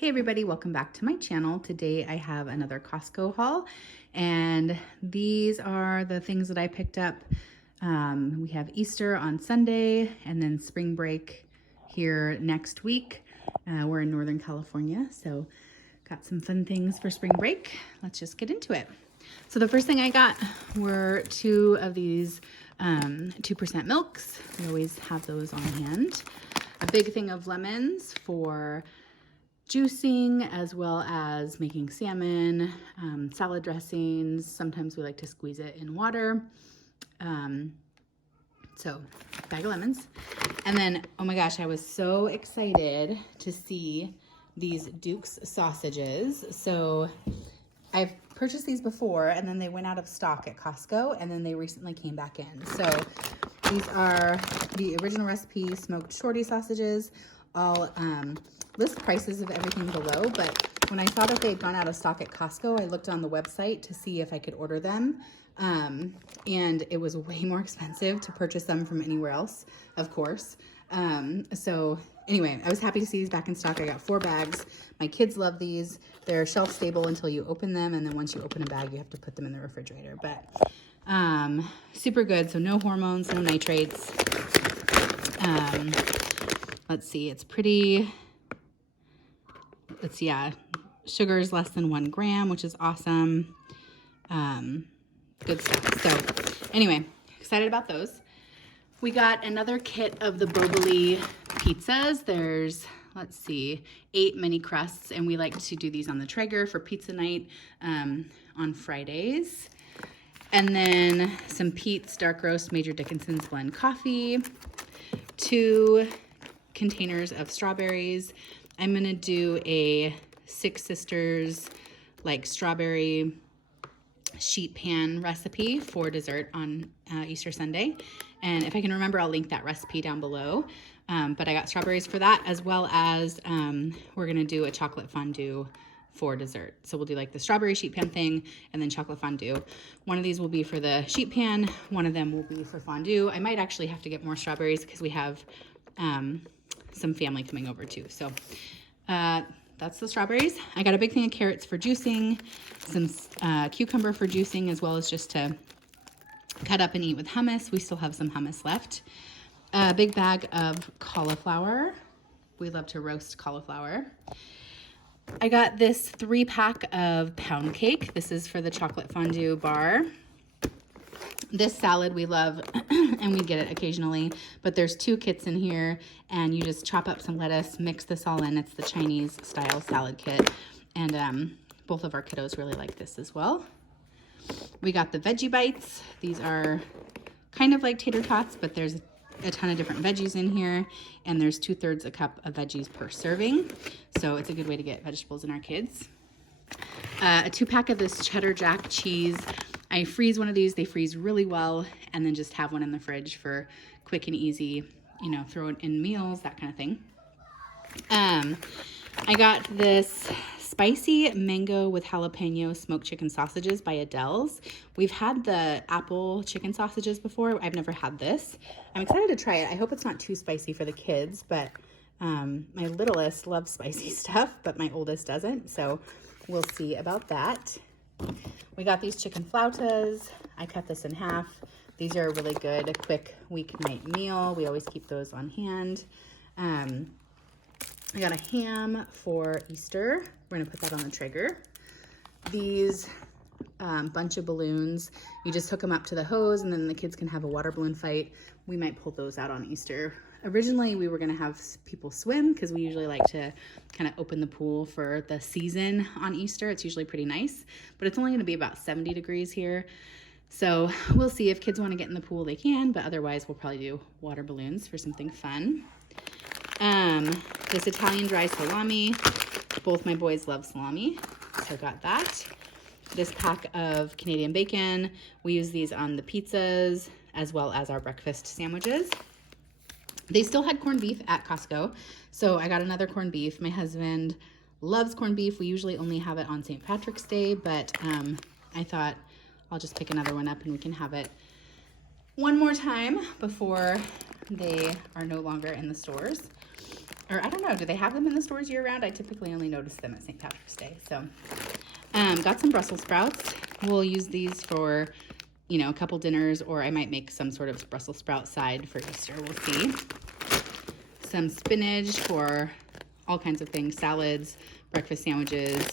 Hey everybody, welcome back to my channel. Today I have another Costco haul, and these are the things that I picked up. We have Easter on Sunday and then spring break here next week. We're in Northern California, so got some fun things for spring break. Let's just get into it. So the first thing I got were two of these 2% milks. We always have those on hand. A big thing of lemons for juicing, as well as making salmon, salad dressings. Sometimes we like to squeeze it in water. So bag of lemons. And then, oh my gosh, I was so excited to see these Duke's sausages. So I've purchased these before, and then they went out of stock at Costco, and then they recently came back in. So these are the original recipe smoked shorty sausages. I'll list prices of everything below, but when I saw that they had gone out of stock at Costco, I looked on the website to see if I could order them, and it was way more expensive to purchase them from anywhere else, of course. So anyway, I was happy to see these back in stock. I got 4 bags. My kids love these. They're shelf stable until you open them, and then once you open a bag, you have to put them in the refrigerator. But super good. So no hormones, no nitrates. Let's see, it's pretty, sugar is less than 1 gram, which is awesome. Good stuff. So anyway, excited about those. We got another kit of the Boboli pizzas. There's, let's see, 8 mini crusts, and we like to do these on the Traeger for pizza night on Fridays. And then some Peet's Dark Roast Major Dickinson's Blend coffee, 2 containers of strawberries. I'm gonna do a Six Sisters like strawberry sheet pan recipe for dessert on Easter Sunday. And if I can remember, I'll link that recipe down below. But I got strawberries for that, as well as we're gonna do a chocolate fondue for dessert. So we'll do like the strawberry sheet pan thing and then chocolate fondue. One of these will be for the sheet pan, one of them will be for fondue. I might actually have to get more strawberries because we have some family coming over too. So that's the strawberries. I got a big thing of carrots for juicing, some cucumber for juicing, as well as just to cut up and eat with hummus. We still have some hummus left. A big bag of cauliflower. We love to roast cauliflower. I got this 3-pack of pound cake. This is for the chocolate fondue bar. This salad we love, and we get it occasionally, but there's 2 kits in here, and you just chop up some lettuce, mix this all in. It's the Chinese style salad kit, and both of our kiddos really like this as well. We got the Veggie Bites. These are kind of like tater tots, but there's a ton of different veggies in here, and there's 2/3 a cup of veggies per serving, so it's a good way to get vegetables in our kids. A 2-pack of this Cheddar Jack cheese. I freeze one of these. They freeze really well, and then just have one in the fridge for quick and easy, you know, throw it in meals, that kind of thing. I got this spicy mango with jalapeno smoked chicken sausages by Adele's. We've had the apple chicken sausages before. I've never had this. I'm excited to try it. I hope it's not too spicy for the kids, but my littlest loves spicy stuff, but my oldest doesn't, so we'll see about that. We got these chicken flautas. I cut this in half. These are really good, a quick weeknight meal. We always keep those on hand. I got a ham for Easter. We're gonna put that on the Traeger. These bunch of balloons, you just hook them up to the hose, and then the kids can have a water balloon fight. We might pull those out on Easter. Originally, we were gonna have people swim because we usually like to kind of open the pool for the season on Easter. It's usually pretty nice, but it's only gonna be about 70 degrees here. So we'll see if kids wanna get in the pool, they can, but otherwise we'll probably do water balloons for something fun. This Italian dry salami. Both my boys love salami, so I got that. This pack of Canadian bacon. We use these on the pizzas as well as our breakfast sandwiches. They still had corned beef at Costco, so I got another corned beef. My husband loves corned beef. We usually only have it on St. Patrick's Day, but I thought I'll just pick another one up and we can have it one more time before they are no longer in the stores. or I don't know, do they have them in the stores year round? I typically only notice them at St. Patrick's Day. So got some Brussels sprouts. We'll use these for, you know, a couple dinners, or I might make some sort of Brussels sprout side for Easter. We'll see. Some spinach for all kinds of things, salads, breakfast sandwiches.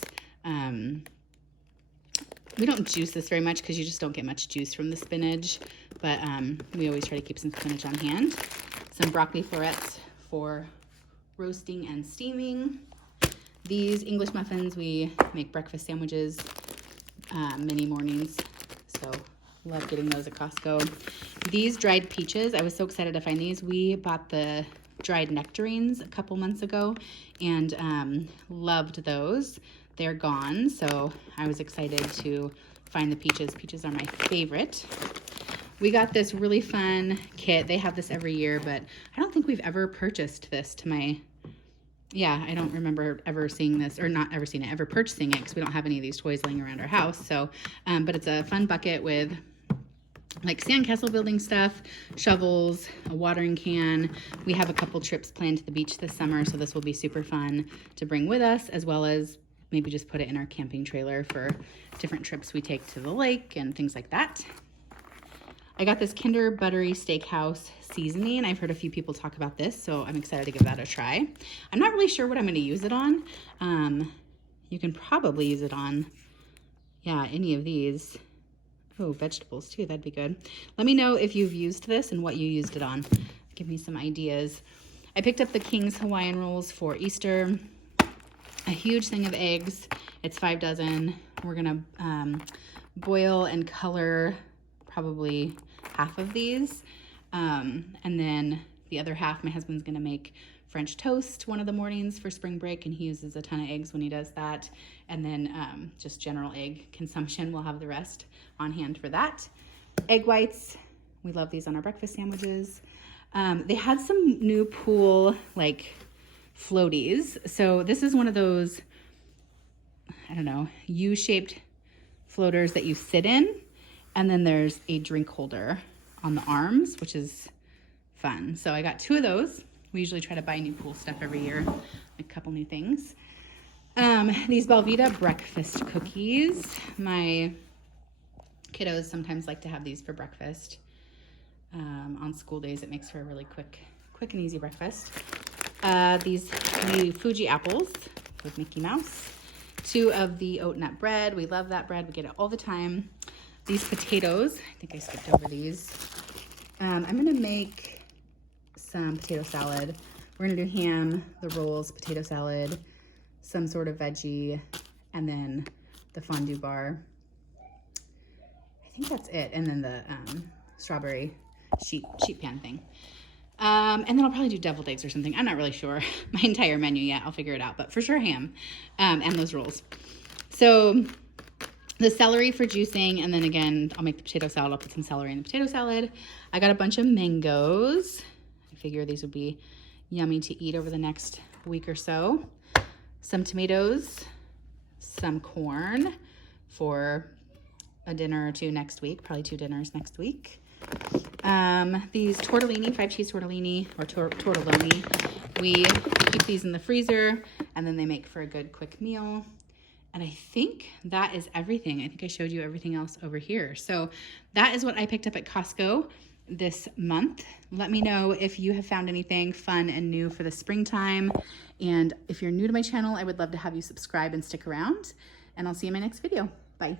We don't juice this very much because you just don't get much juice from the spinach, but we always try to keep some spinach on hand. Some broccoli florets for roasting and steaming. These English muffins, we make breakfast sandwiches many mornings, so love getting those at Costco. These dried peaches, I was so excited to find these. We bought the dried nectarines a couple months ago and loved those. They're gone, so I was excited to find the peaches. Peaches are my favorite. We got this really fun kit. They have this every year, but I don't think we've ever purchased this to my, yeah, I don't remember ever seeing this, or not ever seen it, ever purchasing it, because we don't have any of these toys laying around our house. So, but it's a fun bucket with like sandcastle building stuff, shovels, a watering can. We have a couple trips planned to the beach this summer, so this will be super fun to bring with us, as well as maybe just put it in our camping trailer for different trips we take to the lake and things like that. I got this Kinder Buttery Steakhouse Seasoning. I've heard a few people talk about this, so I'm excited to give that a try. I'm not really sure what I'm going to use it on. You can probably use it on, yeah, any of these. Oh, vegetables too, that'd be good. Let me know if you've used this and what you used it on. Give me some ideas. I picked up the King's Hawaiian Rolls for Easter. A huge thing of eggs. It's 5 dozen. We're gonna boil and color probably half of these. And then the other half, my husband's gonna make French toast one of the mornings for spring break, and he uses a ton of eggs when he does that. And then just general egg consumption, we'll have the rest on hand for that. Egg whites, we love these on our breakfast sandwiches. They had some new pool, like, floaties. So this is one of those, I don't know, U-shaped floaters that you sit in, and then there's a drink holder on the arms, which is fun. So I got 2 of those. We usually try to buy new pool stuff every year, a couple new things. These Vita breakfast cookies. My kiddos sometimes like to have these for breakfast. On school days, it makes for a really quick and easy breakfast. These new Fuji apples with Mickey Mouse. 2 of the Oatnut Bread. We love that bread. We get it all the time. These potatoes. I think I skipped over these. I'm going to make some potato salad. We're going to do ham, the rolls, potato salad, some sort of veggie, and then the fondue bar. I think that's it. And then the strawberry sheet pan thing. And then I'll probably do deviled eggs or something. I'm not really sure my entire menu yet. I'll figure it out, but for sure ham, and those rolls. So the celery for juicing, and then again, I'll make the potato salad. I'll put some celery in the potato salad. I got a bunch of mangoes. I figure these would be yummy to eat over the next week or so. Some tomatoes, some corn for a dinner or 2 next week, probably 2 dinners next week. These tortellini, 5 cheese tortellini, or tortelloni. We keep these in the freezer, and then they make for a good quick meal. And I think that is everything. I think I showed you everything else over here. So that is what I picked up at Costco this month. Let me know if you have found anything fun and new for the springtime. And if you're new to my channel, I would love to have you subscribe and stick around. And I'll see you in my next video. Bye.